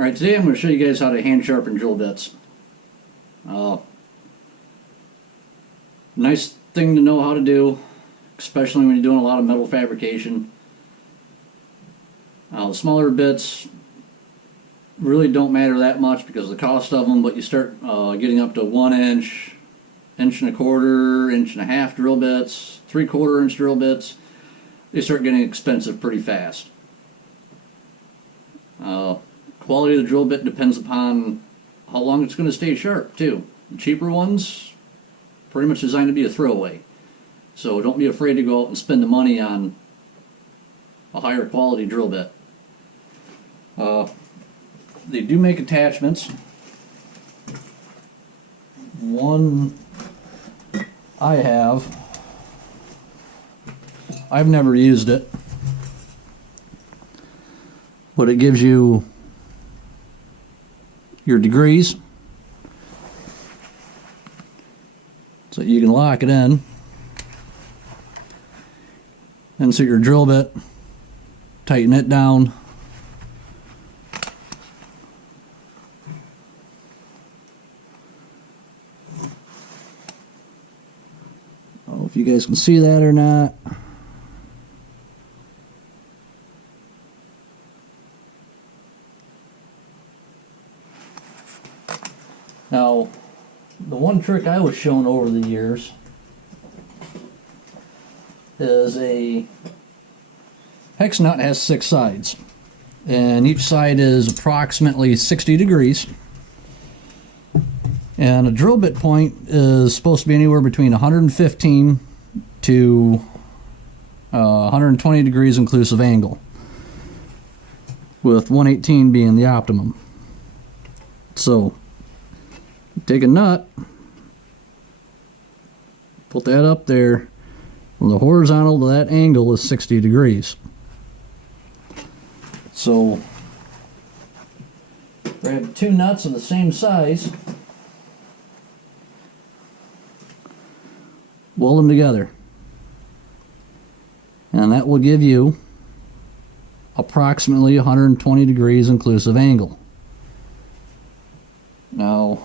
Alright, today I'm going to show you guys how to hand sharpen drill bits. Nice thing to know how to do, especially when you're doing a lot of metal fabrication. The smaller bits really don't matter that much because of the cost of them, but you start getting up to 1 inch, inch and a quarter, inch and a half drill bits, 3/4 inch drill bits. They start getting expensive pretty fast. Quality of the drill bit depends upon how long it's going to stay sharp too. The cheaper ones, pretty much designed to be a throwaway. So don't be afraid to go out and spend the money on a higher quality drill bit. They do make attachments. One I've never used it, but it gives you your degrees so you can lock it in, insert your drill bit, tighten it down, I don't know if you guys can see that or not. Now, the one trick I was shown over the years is a hex nut has 6 sides, and each side is approximately 60 degrees, and a drill bit point is supposed to be anywhere between 115 to 120 degrees inclusive angle, with 118 being the optimum. So take a nut, put that up there, and the horizontal to that angle is 60 degrees. So grab 2 nuts of the same size, weld them together, and that will give you approximately 120 degrees inclusive angle. Now,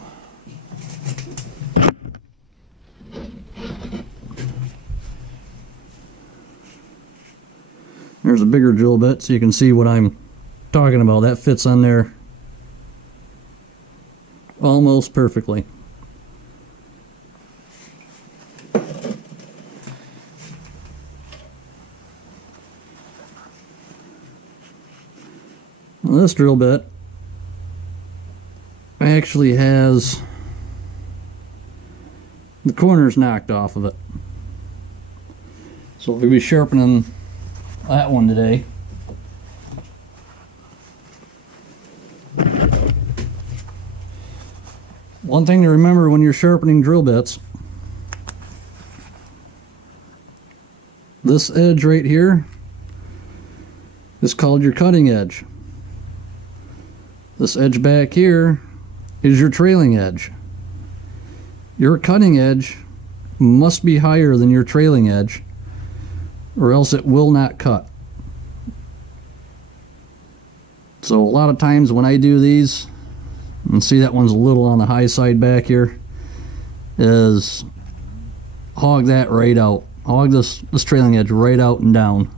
there's a bigger drill bit so you can see what I'm talking about. That fits on there almost perfectly. Well, this drill bit actually has the corners knocked off of it. So we'll be sharpening that one today. One thing to remember when you're sharpening drill bits, this edge right here is called your cutting edge. This edge back here is your trailing edge. Your cutting edge must be higher than your trailing edge, or else it will not cut. So a lot of times when I do these, and see that one's a little on the high side back here, is hog that right out. Hog this trailing edge right out and down.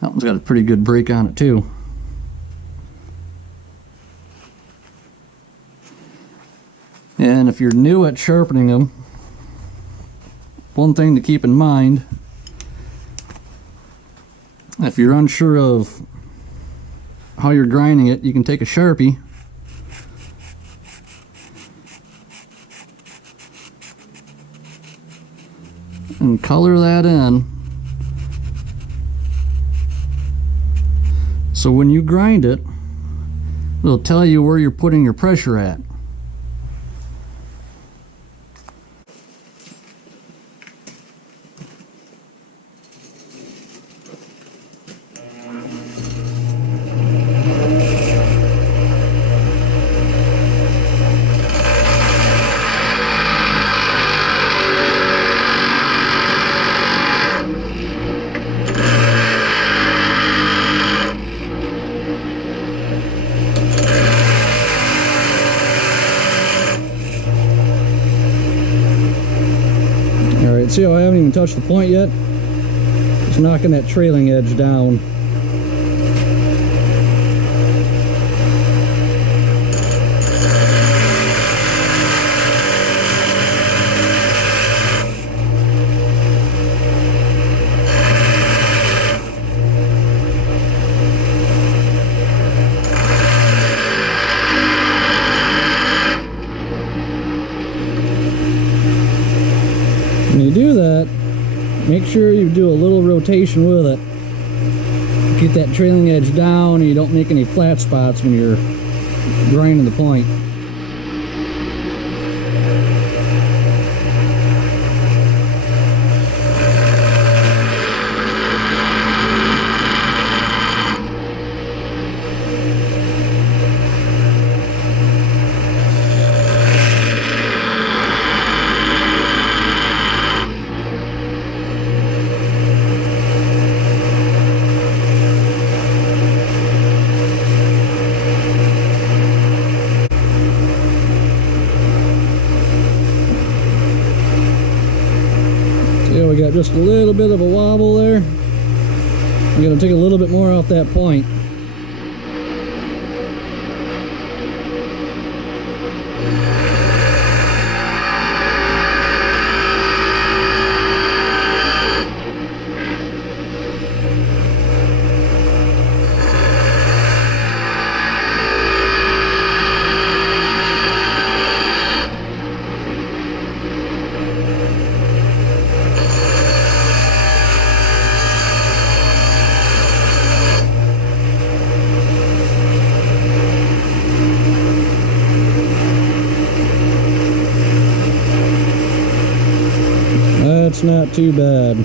That one's got a pretty good break on it too. And if you're new at sharpening them, one thing to keep in mind, if you're unsure of how you're grinding it, you can take a Sharpie and color that in. So when you grind it, it'll tell you where you're putting your pressure at. See how I haven't even touched the point yet? Just knocking that trailing edge down. When you do that, make sure you do a little rotation with it. Keep that trailing edge down and you don't make any flat spots when you're grinding the point. We got just a little bit of a wobble there. I'm going to take a little bit more off that point. That's not too bad.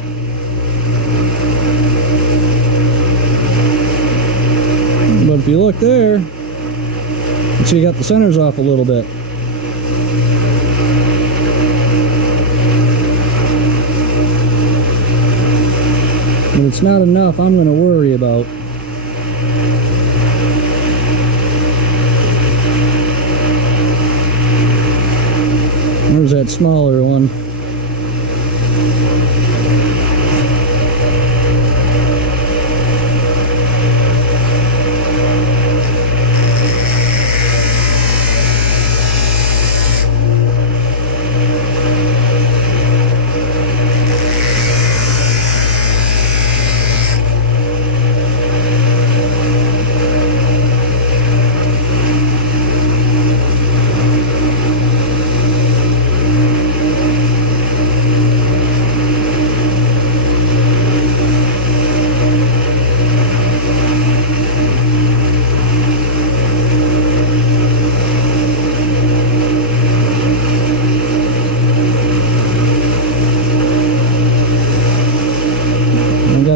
But if you look there, you see you got the centers off a little bit. But it's not enough I'm going to worry about. There's that smaller one.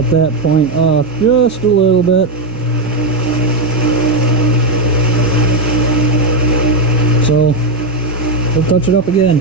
That point off just a little bit. So we'll touch it up again.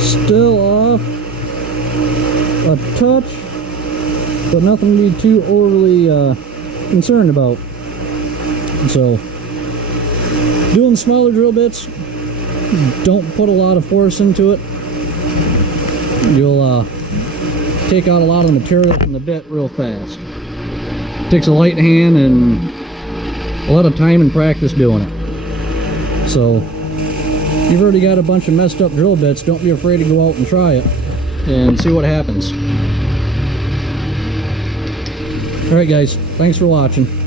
Still off a touch, but nothing to be too overly concerned about. So, doing smaller drill bits, don't put a lot of force into it. You'll take out a lot of the material from the bit real fast. It takes a light hand and a lot of time and practice doing it. So, you've already got a bunch of messed up drill bits, don't be afraid to go out and try it and see what happens. Alright guys, thanks for watching.